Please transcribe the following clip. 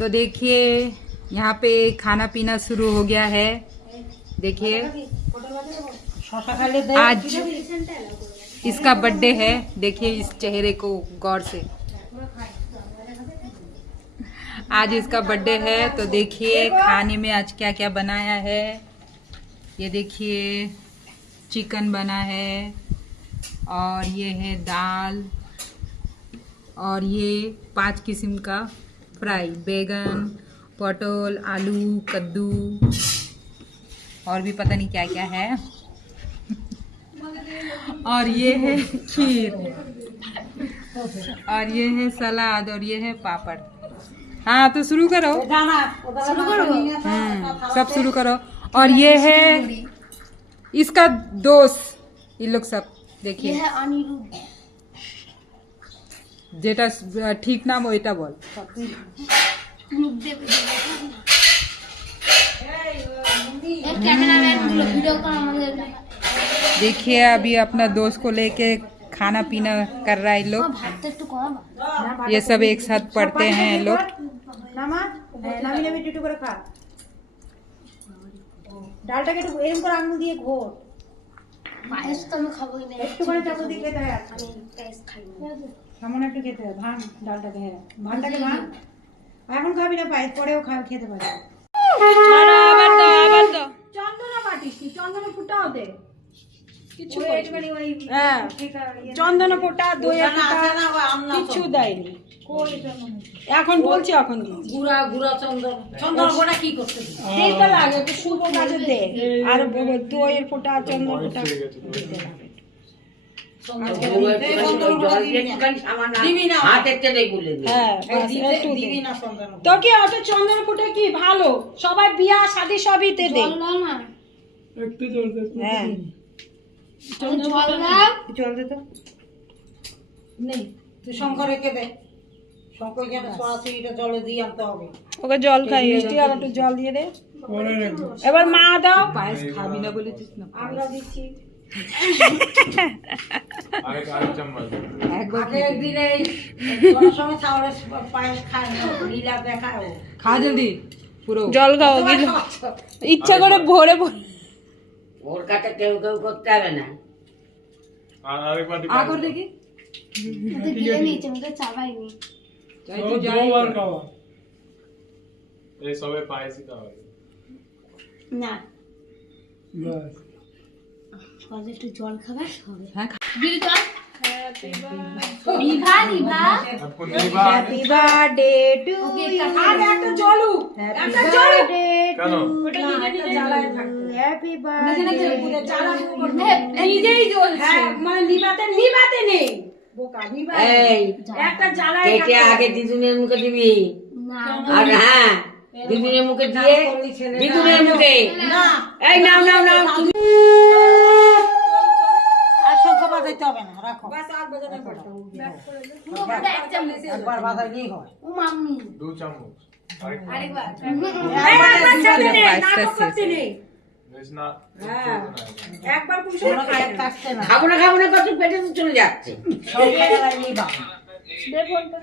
तो देखिए यहाँ पे खाना पीना शुरू हो गया है। देखिए आज इसका बर्थडे है। देखिए इस चेहरे को गौर से, आज इसका बर्थडे है। तो देखिए खाने में आज क्या क्या बनाया है। ये देखिए चिकन बना है और ये है दाल और ये 5 किस्म का फ्राई, बैगन, पटल, आलू, कद्दू और भी पता नहीं क्या क्या है। और ये है खीर और ये है सलाद और ये है पापड़। हाँ तो शुरू करो, सब शुरू करो। और ये है इसका दोस्त, ये लोग सब देखिए। जेटा ठीक नाम ওইটা বল। देखिए अभी अपना दोस्त को लेके खाना पीना कर रहा है लोग। ये सब एक साथ पढ़ते हैं लोग। ডালটাকে একটু এরকম করে আঙুল দিয়ে ঘোর। পায়েস তো আমি খাবো না, একটু করে চামচ দিয়ে খেতে হয়। আমি পায়েস খাই না, সামান্য একটু খেতে হয়। ভাঙ ডালটাকে, হ্যাঁ ভাতটাকে ভাঙ। এখন খাবি না পায়েস, পরেও খেতে পারি। আবার দাও চন্দনা পাটিস কি, চন্দনা ফুটাও দে কিছু একবারে ওই হ্যাঁ চন্দনা ফোঁটা, দইয়ের ফোঁটা কিছু দেয়নি। এখন বলছি এখন গুড়া গুড়া চন্দনা ফোঁটা কি করতে দিতে লাগে, একটু শুভ কাজে দে। আর দইয়ের ফোঁটা, চন্দন ফোঁটা তোকে অত চন্দন ফোঁটা কি ভালো, সবাই বিয়া শাদী সবই তে দে। হ্যাঁ জল দে তো নেই, তুই শঙ্কর রেখে দে। শঙ্কর যেন সরাসরি এটা জলে দিয়ে আনতে হবে। ওকে জল খাই, আর একটু জল দিয়ে দে। এবার মা দাও। পায়েস খাবি না বলেছিস না, আমরা দিচ্ছি। একদিন এই সময় চাউলের পায়েস খায় না, লীলা দেখায়। খা জলদি, পুরো জল খাও, ইচ্ছা করে ভরে ভরে। ওর কাছে কেউ কেউ করতে হবে না। আগর দেখি না একটু জল খাবার হবে। Happy birthday to you. আর একটা জলু, একটা জলু কেন ওটা নিজে জ্বালায় থাকতে। হ্যাপি বার্থডে নিজেই জ্বলছে। হ্যাঁ মানে নিবাতে নেই বোকা, নিবাতে এই একটা জ্বালায় কেটে আগে দিদুনের মুখে দিবি। আর হ্যাঁ দিদুনের মুখে দিয়ে দিদুনের মুখে না। এই নাও নাও নাও তুমি। আর শঙ্খ বাজাইতে হবে না, রাখো। বাস আগ বাজানো পড়া। একবার বাজাইলেই হয়। ও মাম্মি 2 চামচ আরেকবার একবার চালে নে, নাটক করতে নেই। একবার পুষে খায় কাটতে না। খাবো না খাবো না কত পেটে তো চলে যাচ্ছে। সব জায়গায় নিবা। দে ফোনটা।